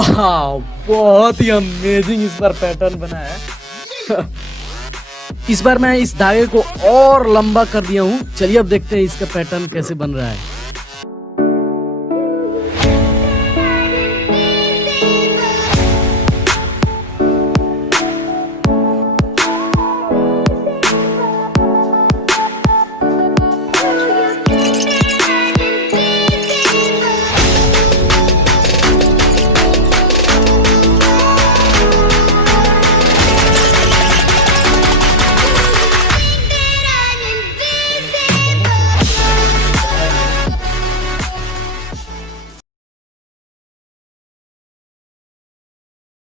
वाह, बहुत ही अमेजिंग इस बार पैटर्न बना है। इस बार मैं इस धागे को और लंबा कर दिया हूँ। चलिए अब देखते हैं इसका पैटर्न कैसे बन रहा है।